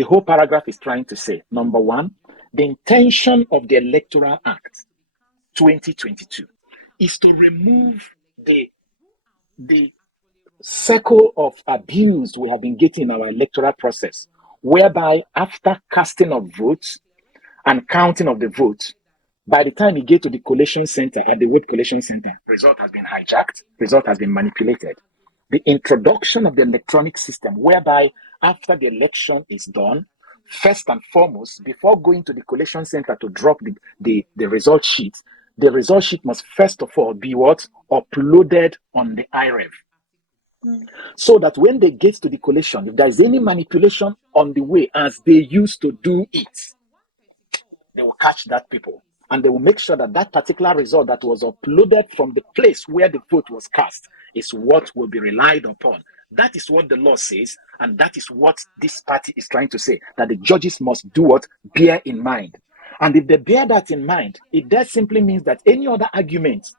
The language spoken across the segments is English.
the whole paragraph is trying to say, number one, the intention of the Electoral Act 2022 is to remove the circle of abuse we have been getting in our electoral process, whereby after casting of votes and counting of the votes, by the time you get to the collation center, at the vote collation center, result has been hijacked, result has been manipulated. The introduction of the electronic system, whereby after the election is done, first and foremost, before going to the collation center to drop the result sheet, the result sheet must first of all be what? Uploaded on the IREV. So that when they get to the collation, if there is any manipulation on the way as they used to do it, they will catch that people. And they will make sure that that particular result that was uploaded from the place where the vote was cast is what will be relied upon. That is what the law says, and that is what this party is trying to say, that the judges must do what? Bear in mind. And if they bear that in mind, it does simply means that any other argument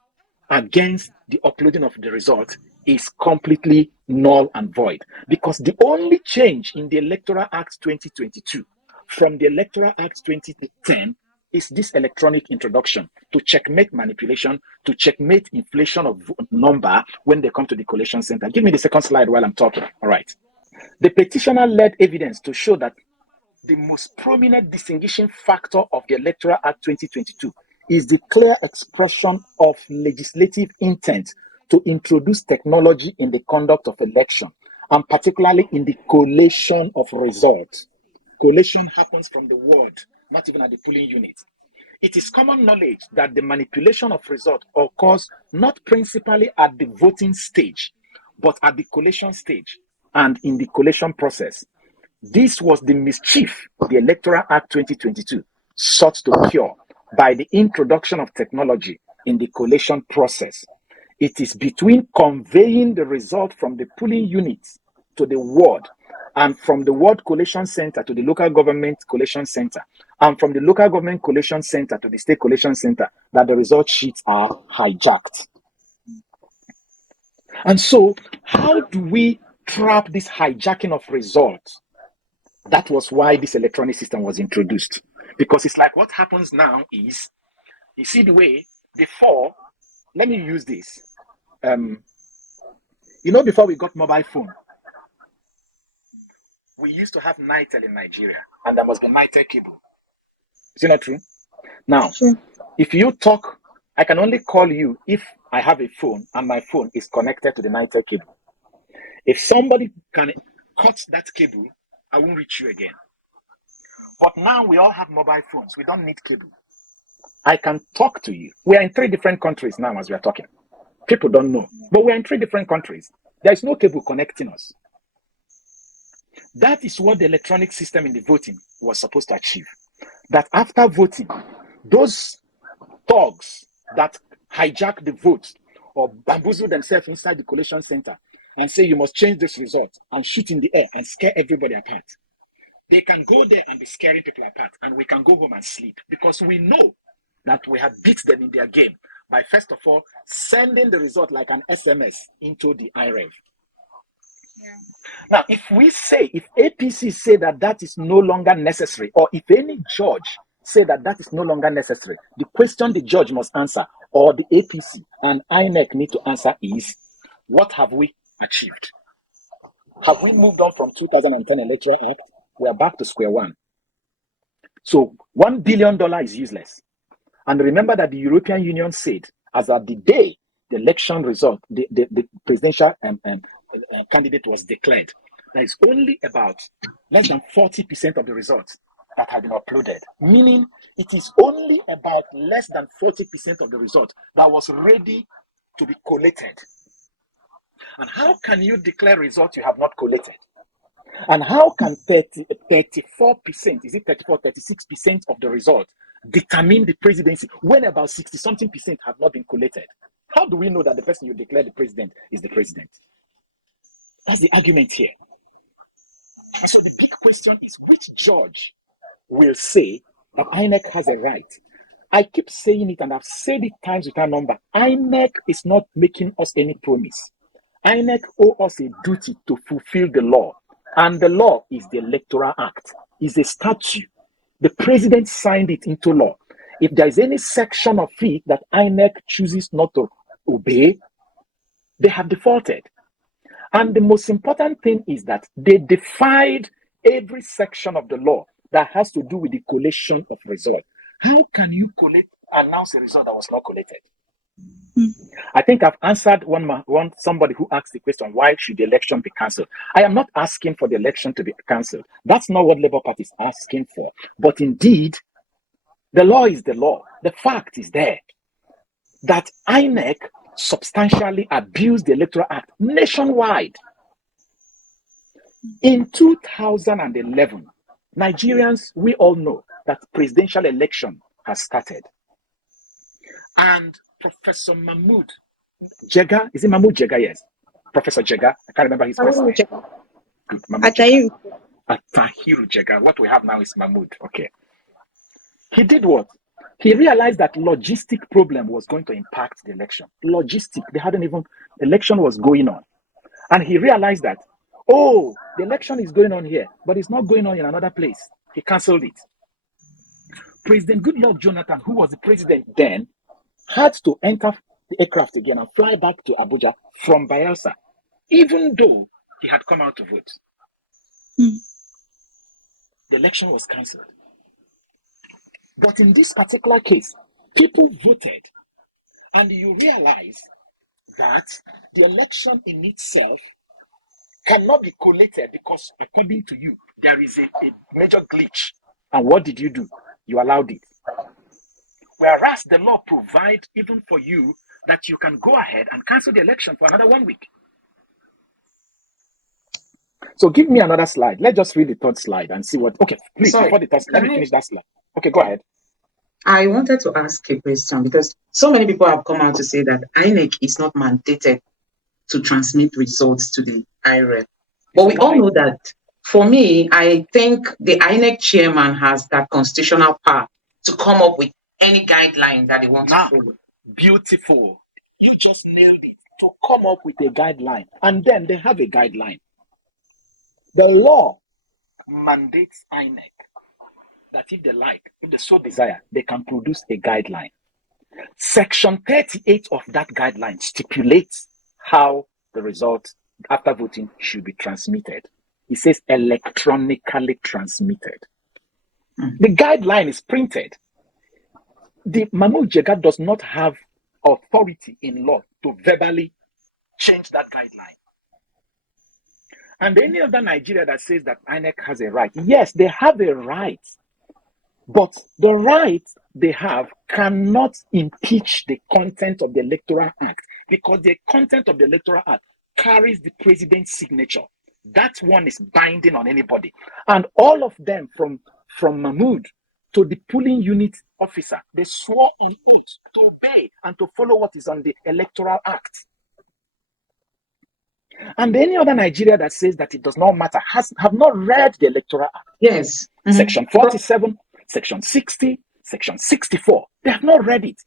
against the uploading of the result is completely null and void. Because the only change in the Electoral Act 2022 from the Electoral Act 2010 is this electronic introduction to checkmate manipulation, to checkmate inflation of number when they come to the collation center. Give me the second slide while I'm talking. All right. The petitioner led evidence to show that the most prominent distinguishing factor of the Electoral Act 2022 is the clear expression of legislative intent to introduce technology in the conduct of election, and particularly in the collation of results. Collation happens from the ward, not even at the polling unit. It is common knowledge that the manipulation of result occurs not principally at the voting stage, but at the collation stage and in the collation process. This was the mischief the Electoral Act 2022 sought to cure by the introduction of technology in the collation process. It is between conveying the result from the polling units to the ward, and from the ward collation center to the local government collation center, and from the local government collation center to the state collation center, that the result sheets are hijacked. And so, how do we trap this hijacking of results? That was why this electronic system was introduced. Because it's like what happens now is, you see the way before, let me use this. Before we got mobile phone, we used to have Nitel in Nigeria, and there must be Nitel cable. Is it not true? Now, if you talk, I can only call you if I have a phone and my phone is connected to the Nitel cable. If somebody can cut that cable, I won't reach you again. But now we all have mobile phones. We don't need cable. I can talk to you. We are in 3 different countries now as we are talking. People don't know, but we are in 3 different countries. There is no cable connecting us. That is what the electronic system in the voting was supposed to achieve. That after voting, those thugs that hijack the vote or bamboozle themselves inside the collation center and say you must change this result and shoot in the air and scare everybody apart, they can go there and be scaring people apart, and we can go home and sleep, because we know that we have beat them in their game by first of all sending the result like an SMS into the IREV. Now, if APC say that is no longer necessary, or if any judge say that is no longer necessary, the question the judge must answer, or the APC and INEC need to answer is, what have we achieved? Have we moved on from 2010 Electoral Act? We are back to square one. So $1 billion is useless. And remember that the European Union said, as at the day the election result, the presidential candidate was declared, there is only about less than 40% of the results that have been uploaded. Meaning it is only about less than 40% of the result that was ready to be collated. And how can you declare results you have not collated? And how can 34%, is it 34, 36% of the result determine the presidency when about 60-something% have not been collated? How do we know that the person you declare the president is the president? That's the argument here. So the big question is, which judge will say that INEC has a right? I keep saying it, and I've said it times without number. INEC is not making us any promise. INEC owes us a duty to fulfill the law. And the law is the Electoral Act. is a statute. The president signed it into law. If there is any section of it that INEC chooses not to obey, they have defaulted. And the most important thing is that they defied every section of the law that has to do with the collation of results. How can you announce a result that was not collated? I think I've answered somebody who asked the question, why should the election be cancelled? I am not asking for the election to be cancelled. That's not what Labour Party is asking for. But indeed, the law is the law. The fact is there that INEC substantially abused the Electoral Act nationwide. In 2011, Nigerians, we all know that presidential election has started. And Professor Mahmoud Jega, is it Mahmoud Jega? Yes. Professor Jega, I can't remember his first name. Atahiru Jega. What we have now is Mahmoud. Okay. He did what? He realized that logistic problem was going to impact the election. Logistic, election was going on. And he realized that, the election is going on here, but it's not going on in another place. He cancelled it. President Goodluck Jonathan, who was the president then, had to enter the aircraft again and fly back to Abuja from Bayelsa, even though he had come out to vote. The election was cancelled. But in this particular case, people voted, and you realize that the election in itself cannot be collated because, according to you, there is a major glitch. And what did you do? You allowed it. Whereas the law provides even for you that you can go ahead and cancel the election for another 1 week. So give me another slide. Let's just read the third slide and see what. Okay, please, before the third slide, let me finish that slide. Okay, go ahead. I wanted to ask a question because so many people have come out to say that INEC is not mandated to transmit results to the IREF. But we all know that, for me, I think the INEC chairman has that constitutional power to come up with any guideline that they want to follow. Beautiful. You just nailed it. To come up with a guideline. And then they have a guideline. The law mandates INEC that if they so desire, they can produce a guideline. Section 38 of that guideline stipulates how the results after voting should be transmitted. It says electronically transmitted. The guideline is printed. The Mahmoud Jega does not have authority in law to verbally change that guideline. And any other Nigeria that says that INEC has a right, yes, they have a right. But the right they have cannot impeach the content of the Electoral Act because the content of the Electoral Act carries the president's signature. That one is binding on anybody. And all of them, from Mahmoud to the polling unit officer, they swore on oath to obey and to follow what is on the Electoral Act. And any other Nigeria that says that it does not matter have not read the Electoral Act. Yes. Section 47, Section 60, Section 64. They have not read it.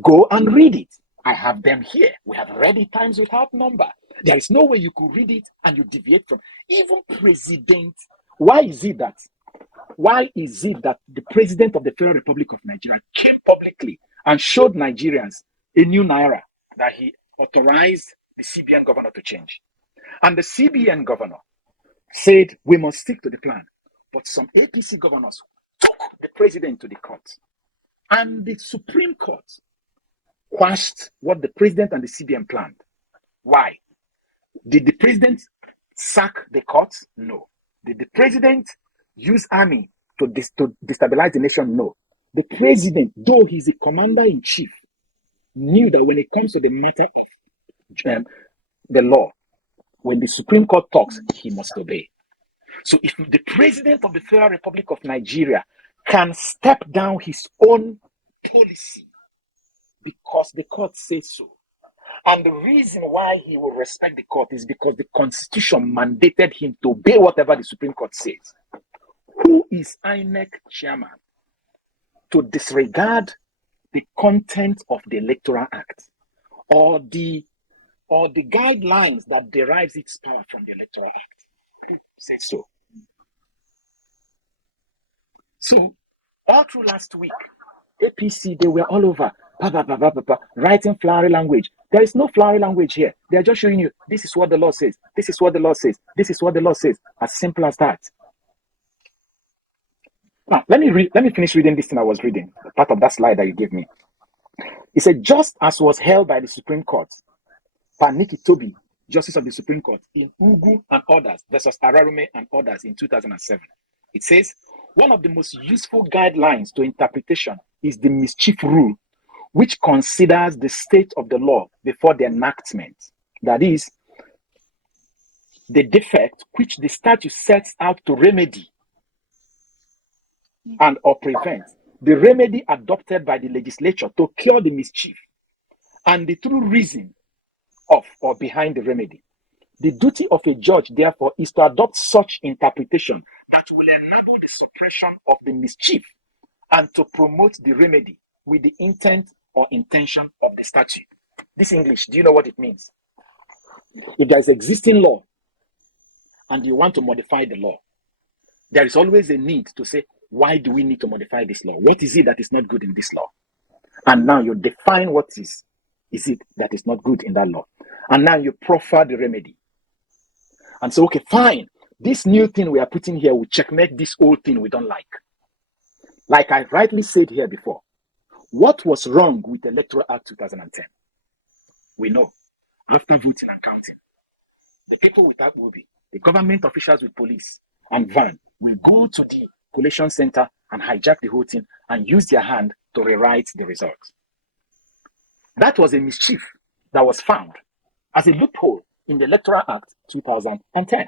Go and read it. I have them here. We have read it times without number. There is no way you could read it and you deviate from even president. Why is it that the president of the Federal Republic of Nigeria came publicly and showed Nigerians a new naira that he authorized the CBN governor to change? And the CBN governor said we must stick to the plan. But some APC governors took the president to the court. And the Supreme Court quashed what the president and the CBN planned. Why? Did the president sack the court? No. Did the president use army to destabilize the nation? No. The president, though he's the commander-in-chief, knew that when it comes to the matter of the law, when the Supreme Court talks, he must obey. So if the president of the Federal Republic of Nigeria can step down his own policy because the court says so, and the reason why he will respect the court is because the Constitution mandated him to obey whatever the Supreme Court says. Who is INEC chairman to disregard the content of the Electoral Act or the guidelines that derives its power from the Electoral Act? Who says so? So all through last week, APC, they were all over, writing flowery language. There is no flowery language here. They are just showing you, this is what the law says. This is what the law says. This is what the law says. As simple as that. Now, let me finish reading this thing I was reading, part of that slide that you gave me. It said, just as was held by the Supreme Court, Inec Tinubu, Justice of the Supreme Court, in Ugu and others versus Ararume and others in 2007. It says, one of the most useful guidelines to interpretation is the mischief rule, which considers the state of the law before the enactment. That is, the defect which the statute sets out to remedy and or prevent, the remedy adopted by the legislature to cure the mischief, and the true reason of or behind the remedy. The duty of a judge, therefore, is to adopt such interpretation that will enable the suppression of the mischief and to promote the remedy with the intent or intention of the statute. This English, do you know what it means? If there is existing law and you want to modify the law, there is always a need to say, why do we need to modify this law? What is it that is not good in this law? And now you define what is it that is not good in that law. And now you proffer the remedy. And so, okay, fine. This new thing we are putting here will checkmate this old thing we don't like. Like I rightly said here before, what was wrong with the Electoral Act 2010? We know. After voting and counting, the people without Obi, the government officials with police and van will go to the collation center and hijack the whole thing and use their hand to rewrite the results. That was a mischief that was found as a loophole in the Electoral Act 2010.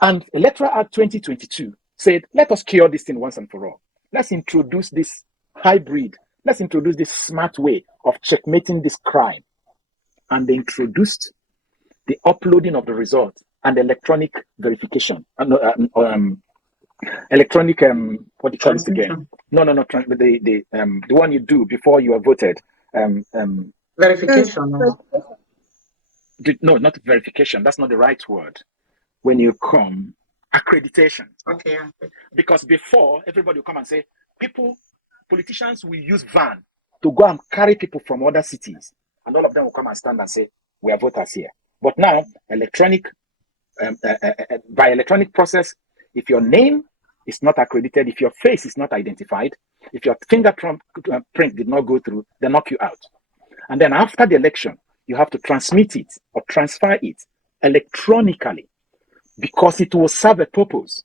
And Electoral Act 2022 said, let us cure this thing once and for all. Let's introduce this hybrid. Let's introduce this smart way of checkmating this crime. And they introduced the uploading of the result and electronic verification. Electronic, what do you call this again? No, the one you do before you are voted. Verification. No, not verification. That's not the right word. When you come, accreditation. Okay. Because before, everybody will come and say, politicians will use van to go and carry people from other cities. And all of them will come and stand and say, we are voters here. But now, by electronic process, if your name is not accredited, if your face is not identified, if your fingerprint did not go through, they knock you out. And then after the election, you have to transmit it or transfer it electronically because it will serve a purpose.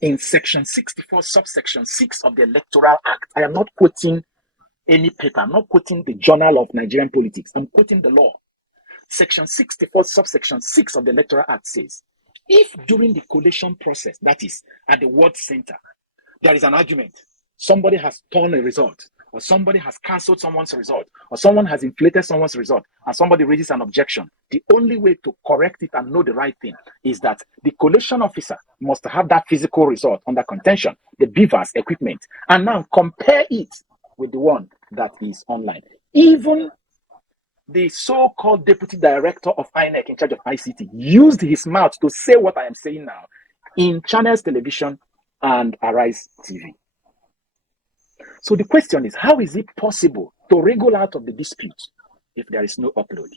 In section 64, subsection 6 of the Electoral Act, I am not quoting any paper, I'm not quoting the Journal of Nigerian Politics, I'm quoting the law. Section 64, subsection 6 of the Electoral Act says, if during the collation process, that is, at the ward center, there is an argument, somebody has torn a result, or somebody has cancelled someone's result, or someone has inflated someone's result, and somebody raises an objection, the only way to correct it and know the right thing is that the collation officer must have that physical result under contention, the beavers equipment, and now compare it with the one that is online. Even the so-called deputy director of Inec in charge of ICT used his mouth to say what I am saying now in Channels Television and Arise TV. So the question is, how is it possible to wriggle out of the dispute if there is no upload?